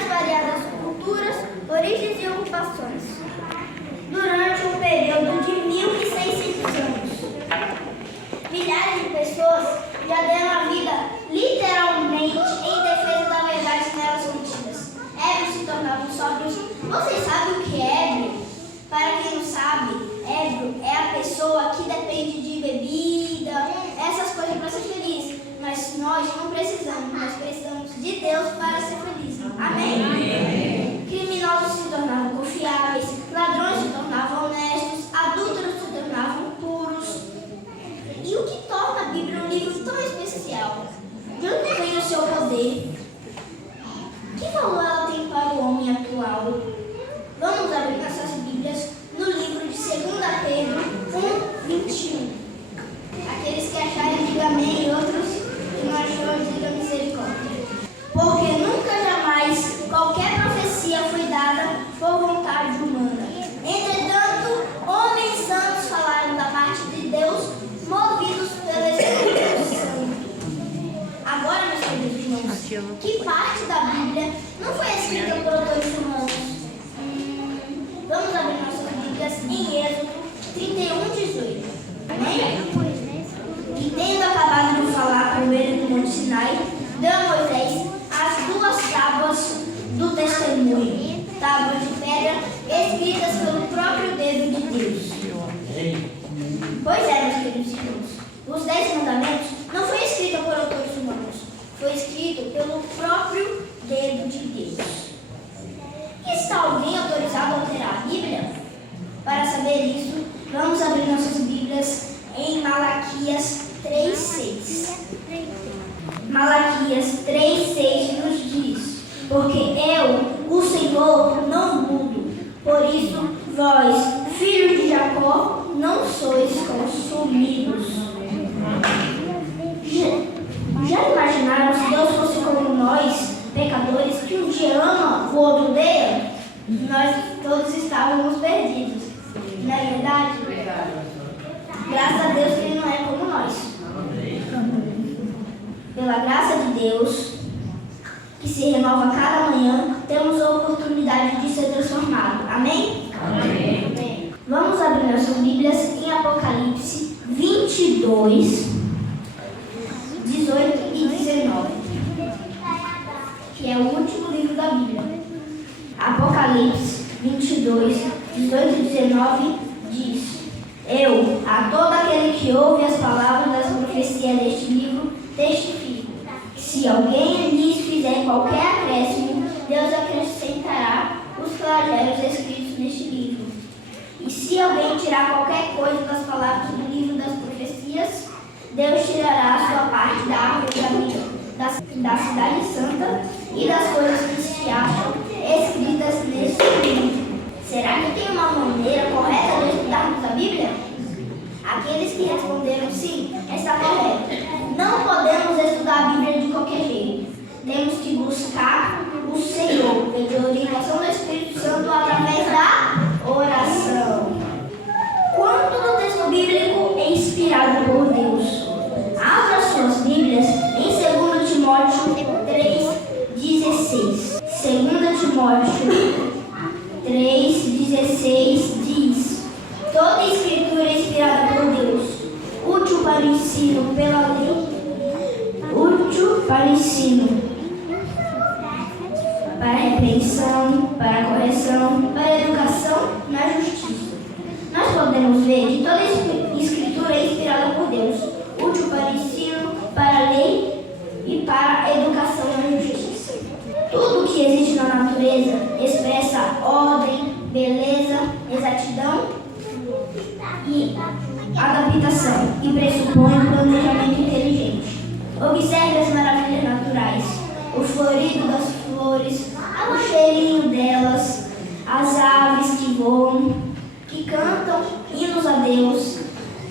mais variadas culturas, origens e ocupações, durante um período de 1.600 anos. Milhares de pessoas já deram a vida literalmente em defesa da verdade nelas contidas. Ébrios se tornavam sóbrios. Vocês sabem o que é ébrio? Para quem não sabe, ébrio é a pessoa que depende de bebida, essas coisas para ser feliz. Mas nós não precisamos, nós precisamos de Deus para ser felizes. Amém? Amém. Criminosos se tornavam confiáveis, ladrões se tornavam honestos, adúlteros se tornavam puros. E o que torna a Bíblia um livro tão especial? De onde vem o seu poder? Que valor ela tem para o homem atual? Vamos abrir nossas Bíblias no livro de 2 Pedro 1:21. Aqueles que acharem, digam amém, e outros que não achou, digam misericórdia. Porque nunca jamais qualquer profecia foi dada por vontade humana. Entretanto, homens santos falaram da parte de Deus, movidos pelo Espírito Santo. Agora, meus queridos irmãos, que parte da Bíblia não foi escrita por autores humanos? Vamos abrir nossas Bíblias em Êxodo 31:18. Amém? E tendo acabado de falar com ele no Monte Sinai, deu a Moisés as 2 tábuas do testemunho, tábuas de pedra, escritas pelo próprio dedo de Deus. Pois é, meus queridos irmãos, os 10 mandamentos não foi escrito por autores humanos, foi escrito pelo próprio dedo de Deus. Está alguém autorizado a alterar a Bíblia? Para saber isso, vamos abrir nossas Bíblias em Malaquias 3:6. Malaquias 3:6 nos diz: porque eu, o Senhor, não mudo. Por isso, vós, filhos de Jacó, não sois consumidos. Já imaginaram se Deus fosse como nós, pecadores, que um dia ama, o outro odeia? Nós todos estávamos perdidos. Não é verdade? Graças a Deus que Ele não é como nós. Pela graça de Deus, que se renova a cada manhã, temos a oportunidade de ser transformados. Amém? Amém. Vamos abrir nossas Bíblias em Apocalipse 22, 18 e 19, que é o último livro da Bíblia. Apocalipse 22, 18 e 19 diz: eu, a todo aquele que ouve as palavras das profecias deste livro, testifico que se alguém lhes fizer qualquer acréscimo, Deus acrescentará os flagelos escritos neste livro. E se alguém tirar qualquer coisa das palavras do livro das profecias, Deus tirará a sua parte da árvore da vida, da cidade santa e das coisas que se acham escritas neste livro. Será que tem uma maneira correta de estudarmos a Bíblia? Aqueles que responderam sim, está correto. Não podemos estudar a Bíblia de qualquer jeito. Temos que buscar o Senhor, pela orientação do Espírito Santo através da oração. Quanto do texto bíblico é inspirado por Deus? Abra suas Bíblias em 2 Timóteo 3:16. 2 Timóteo 3:16 diz: toda escritura é inspirada por Deus, útil para o ensino pela lei, útil para o ensino, para a repreensão, para a correção, para a educação na justiça. Nós podemos ver que toda escritura é inspirada por Deus, útil para o ensino, para a lei e para a educação na justiça. Tudo que existe na natureza expressa ordem, beleza, exatidão e adaptação e pressupõe um planejamento inteligente. Observe as maravilhas naturais, o florido das flores, o cheirinho delas, as aves que voam, que cantam hinos a Deus,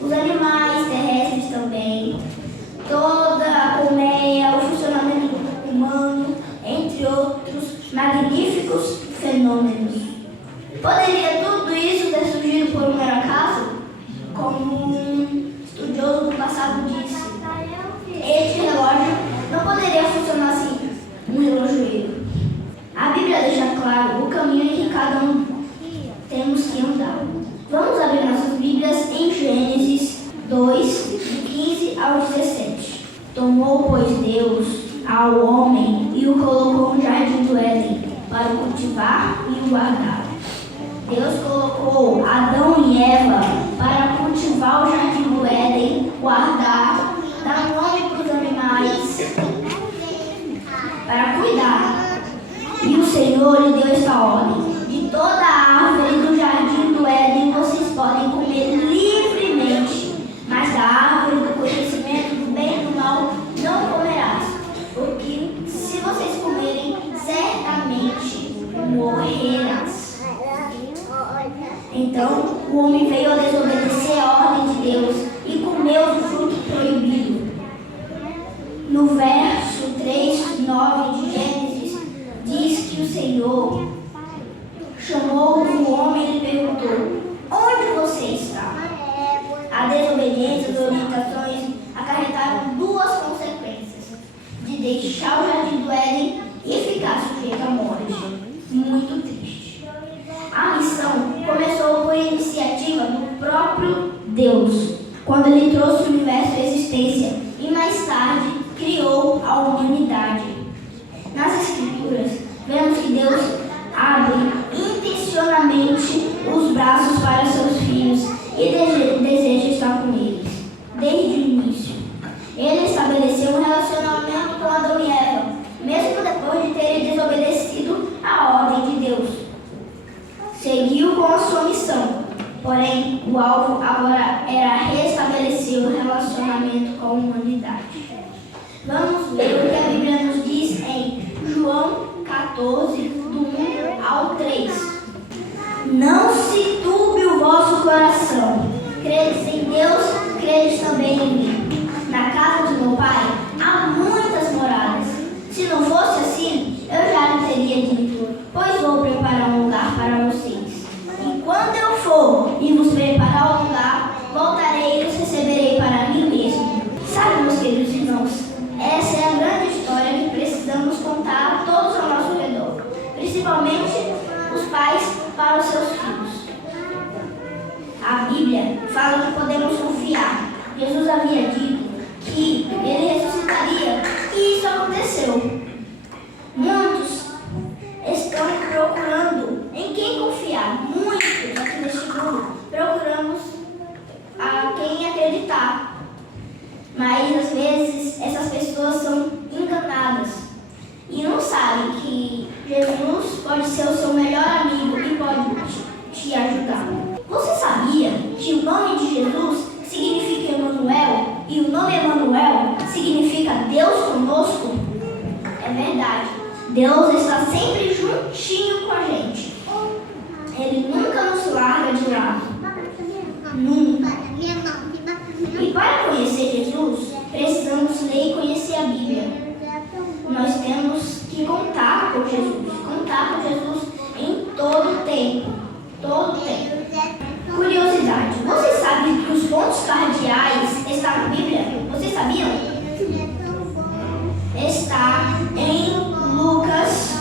os animais terrestres também, toda a colmeia, o funcionamento do corpo humano, entre outros magníficos fenômenos. Poderia tudo isso ter surgido por um mero acaso? Como um estudioso do passado Tomou, pois, Deus ao homem e o colocou no jardim do Éden para o cultivar e o guardar. Deus colocou Adão e Eva para cultivar o jardim do Éden, guardar, dar nome para os animais, para cuidar. E o Senhor lhe deu esta ordem: de toda a árvore do jardim do Éden vocês podem comer livremente, mas da árvore do conhecimento do bem e do mal não comerás, porque se vocês comerem, certamente morrerás. Então o homem veio a desobedecer a ordem de Deus e comeu do fruto proibido. No verso 3:9 de Gênesis, diz que o Senhor chamou o homem e lhe perguntou: onde você está? A desobediência das orientações acarretaram duas consequências: de deixar o jardim do Éden e ficar sujeito à morte. Muito triste. A missão começou por iniciativa do próprio Deus, quando Ele trouxe o universo à existência e mais tarde criou a humanidade. Nas Escrituras, vemos que Deus abre intencionalmente os braços para seus filhos e deseja estar com eles, desde o início. Ele estabeleceu um relacionamento com Adão e Eva, mesmo depois de terem desobedecido a ordem de Deus. Seguiu com a sua missão, porém o alvo agora era restabelecer o relacionamento com a humanidade. Vamos ver o que a Bíblia nos diz em João 14, do 1 ao 3. Não se turbe o vosso coração. Credes em Deus, credes também em mim. Na casa de meu Pai há muitas moradas. Se não fosse assim, eu já lhe teria dito, pois vou preparar um lugar para vocês. E quando eu for e vos preparar um lugar, voltarei e os receberei para mim mesmo. Sabe, meus queridos irmãos, essa é a grande história que precisamos contar a todos ao nosso redor, principalmente os pais para os seus filhos. A Bíblia fala que podemos confiar. Jesus havia dito que ele ressuscitaria e isso aconteceu. Muitos estão procurando em quem confiar. Muitos aqui neste grupo procuramos a quem acreditar. Mas às vezes essas pessoas são enganadas e não sabem que Jesus pode ser o seu melhor amigo e pode te ajudar. Você sabia que o nome de Jesus significa Emanuel e o nome Emanuel significa Deus conosco? É verdade. Deus está sempre juntinho com a gente. Ele nunca nos larga de lado. Nunca. E para conhecer Jesus, precisamos ler e conhecer a Bíblia. Nós temos que contar com Jesus em todo o tempo. Todo o tempo. Curiosidade, vocês sabem que os pontos cardeais estão na Bíblia? Vocês sabiam? Está em Lucas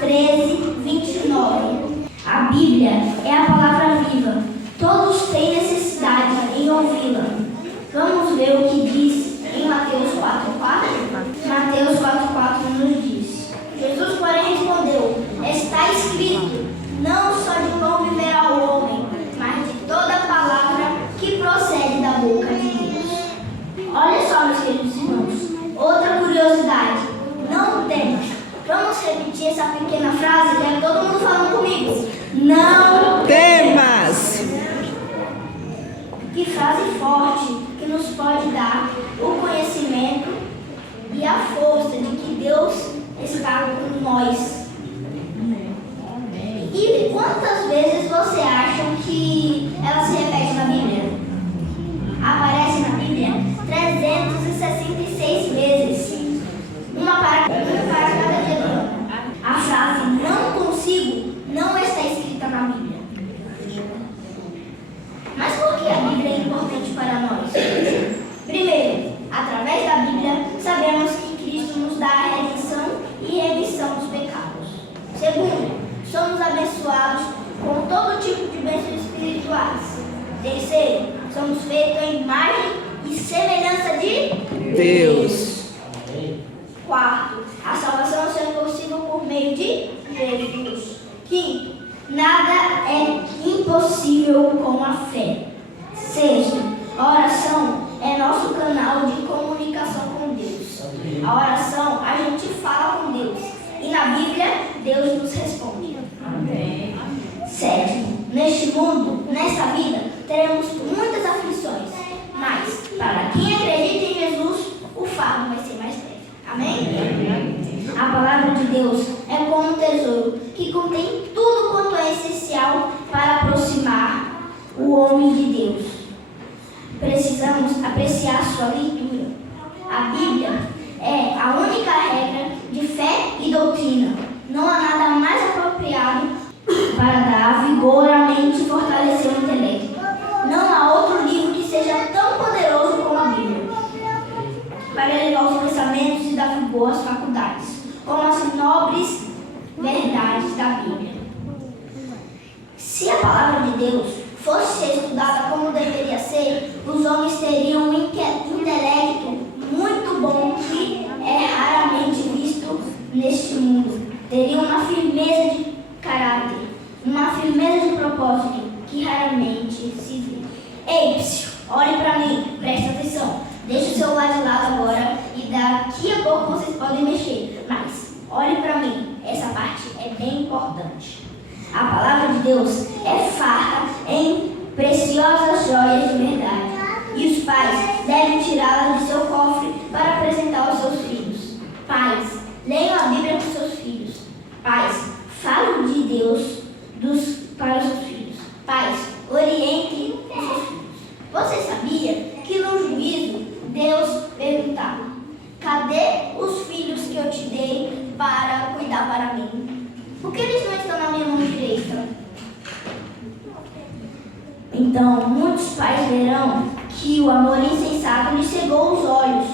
13:29. A Bíblia é a palavra viva. Todos têm necessidade em ouvi-la. Vamos ver o que diz em Mateus 4:4. Mateus 4:4 nos diz: Jesus, porém, respondeu: está escrito, não só de pão viverá o homem, mas de toda palavra que procede da boca de Deus. Olha só, meus queridos irmãos, outra curiosidade: não temas. Vamos repetir essa pequena frase, que é todo mundo falando comigo. Não temas. Que frase forte que nos pode dar o conhecimento e a força de que Deus está com nós. E quantas vezes você acha que ela se repete na Bíblia? Aparece na Bíblia 366 vezes. Uma para cada dia do ano. A frase não consigo não está escrita na Bíblia. Mas por que a Bíblia é importante para nós? Primeiro, Deus. Quarto, a salvação só é possível por meio de Jesus. Quinto, nada é impossível com a fé. Sexto, a oração é nosso canal de comunicação com Deus. A oração, a gente fala com Deus. E na Bíblia, Deus nos responde. Amém. Sétimo, neste mundo, nesta vida, teremos muitas aflições. Mas, para quem acredita em Jesus, o fardo vai ser mais leve. Amém? A palavra de Deus é como um tesouro que contém tudo quanto é essencial para aproximar o homem de Deus. Precisamos apreciar sua leitura. A Bíblia é a única regra de fé e doutrina. Não há nada mais apropriado para dar vigor à mente e fortalecer o intelecto. Não há outro livro que seja tão poderoso como a Bíblia para elevar os pensamentos e dar vigor às faculdades, como as nobres verdades da Bíblia. Se a palavra de Deus fosse ser estudada como deveria ser, os homens teriam um intelecto muito bom que é raramente visto neste mundo. Teriam uma firmeza de caráter, uma firmeza de propósito que raramente se vê. Ei, psiu, olhe para mim, preste atenção. Deixe o celular de lado agora e daqui a pouco vocês podem mexer. Mas olhe para mim, essa parte é bem importante. A palavra de Deus é farta em preciosas joias de verdade. E os pais devem tirá-la de seu cofre para apresentar aos seus filhos. Pais, leiam a Bíblia com seus filhos. Pais, falem de Deus para os seus filhos. Pais, orientem os seus filhos. Você sabia que no juízo Deus perguntava: cadê os filhos que eu te dei para cuidar para mim? Por que eles não estão na minha mão direita? Então, muitos pais verão que o amor insensato lhe cegou os olhos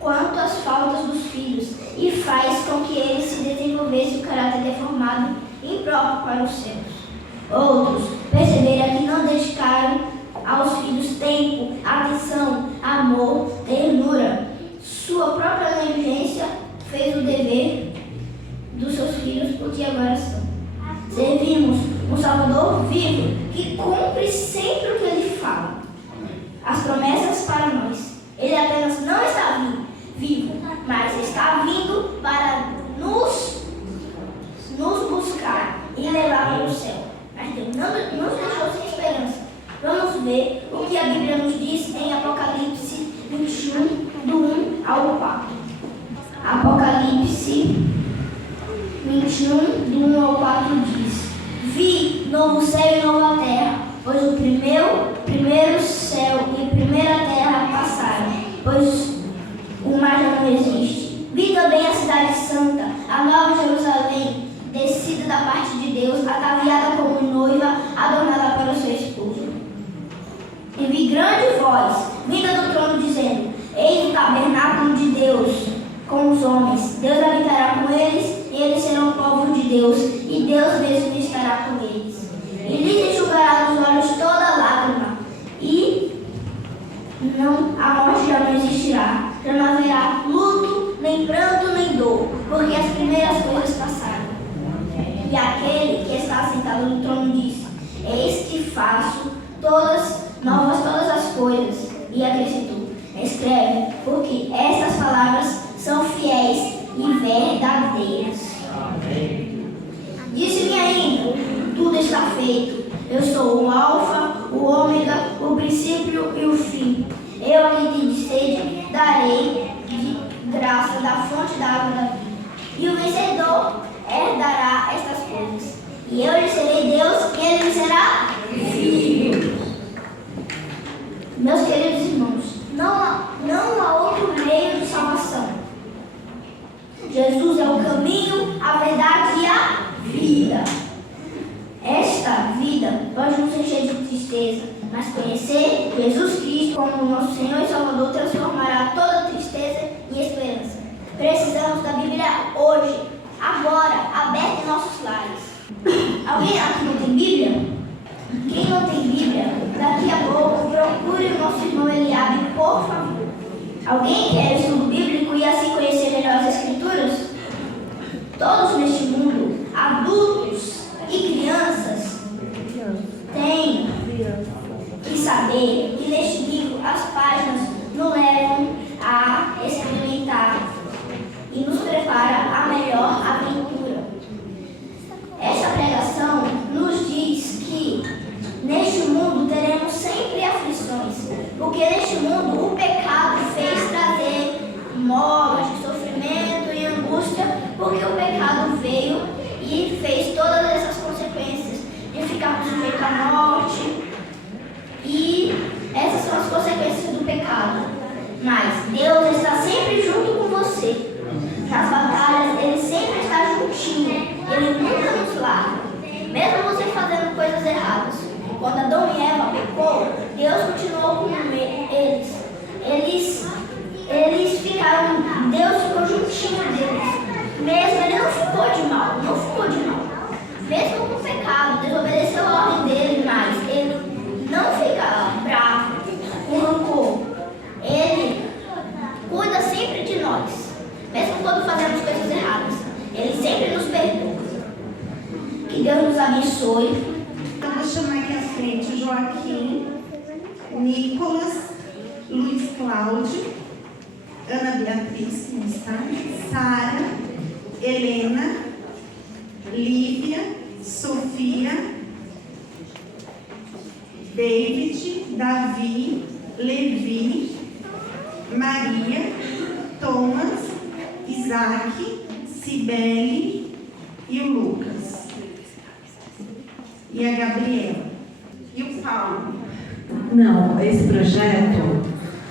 quanto às faltas dos filhos e faz com que eles se desenvolvesse o caráter deformado e impróprio para os céus. Outros perceberam que não dedicaram aos filhos tempo, atenção, amor, ternura. Sua própria negligência fez o dever dos seus filhos por que agora são. Servimos um Salvador vivo que cumpre sempre o que ele fala. As promessas para nós. Ele apenas não está vivo, mas está vindo para nos buscar e levar para o céu. Mas Deus não nos deixou sem esperança. Vamos ver o que a Bíblia nos diz em Apocalipse 21, do 1 ao 4. Apocalipse 21, do 1 ao 4 diz: vi novo céu e nova terra, pois o primeiro céu e a primeira terra passaram, pois o mar já não existe. Vi também a cidade santa, a nova Jerusalém, descida da parte de Deus, ataviada como noiva, adornada para o seu esposo. E vi grande voz, vinda do trono, dizendo: eis o tabernáculo de Deus com os homens. Deus habitará com eles, e eles serão o povo de Deus, e Deus mesmo estará com eles. E lhes enxugará dos olhos toda lágrima, e a morte já não existirá. Já não haverá luto, nem pranto, nem dor, porque as primeiras coisas passaram. E aquele que está sentado no trono disse: eis que faço novas todas as coisas. E acrescentou: escreve, porque estas palavras são fiéis e verdadeiras. Amém. Disse-me ainda: tudo está feito. Eu sou o Alfa, o Ômega, o princípio e o fim. Eu, a quem tem sede, darei de graça da fonte da água da vida. E o vencedor herdará estas coisas. E eu lhe serei Deus, e ele me será filho. Meus queridos irmãos, não há outro meio de salvação. Jesus é o caminho, a verdade e a vida. Esta vida pode nos encher de tristeza, mas conhecer Jesus Cristo como nosso Senhor e Salvador transformará toda tristeza em esperança. Precisamos da Bíblia hoje, agora, aberta em nossos lares. Alguém aqui não tem Bíblia? Quem não tem Bíblia, daqui a pouco procure o nosso irmão Eliabe, por favor. Alguém quer estudo bíblico e assim conhecer melhor as Escrituras? Todos neste mundo, adultos e crianças, têm que saber que neste livro as páginas nos levam a experimentar e nos prepara a melhor aventura. Esta pregação nos diz que neste mundo teremos sempre aflições, porque neste mundo o pecado fez trazer morte, sofrimento e angústia, porque o pecado veio e fez todas essas consequências de ficar sujeito à morte, e essas são as consequências do pecado. Mas Deus está sempre junto com você. Nas batalhas, Ele sempre está juntinho. Ele nunca nos larga. Mesmo você fazendo coisas erradas. Quando Adão e Eva pecou, Deus continuou com eles. Eles ficaram, Deus ficou juntinho deles. Mesmo Ele não ficou de mal. Mesmo com o pecado, desobedeceu a ordem dele, mas Ele não fica bravo, com rancor. Ele cuida sempre de nós. Mesmo quando fazemos coisas erradas, Ele sempre nos perdoa. Que Deus nos abençoe. Então, vou chamar aqui à frente o Joaquim, Nicolas, Luiz Cláudio, Ana Beatriz, que não está, Sara, Helena, Lívia, Sofia, David, Davi, Levi, Maria, Thomas, Isaac, Cibele e o Lucas. E a Gabriela. E o Paulo. Não, esse projeto,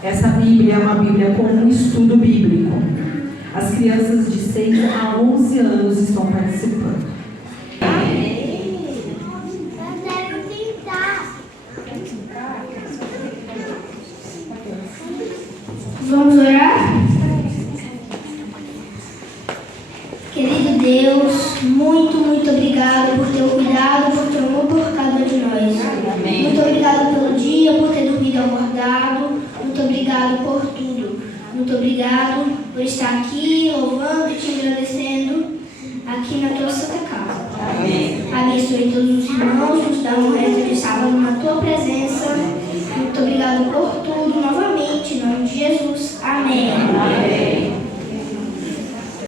essa Bíblia é uma Bíblia com um estudo bíblico. As crianças de 6 a 11 anos estão participando. Vamos orar? Querido Deus, muito obrigado por teu cuidado, por teu amor por cada um de nós. Amém. Muito obrigado pelo dia, por ter dormido acordado. Muito obrigado por tudo. Muito obrigado por estar aqui, louvando e te agradecendo aqui na tua santa casa. Amém. Abençoe todos os irmãos, nos dá um resto de sábado na tua presença. Muito obrigado por tudo.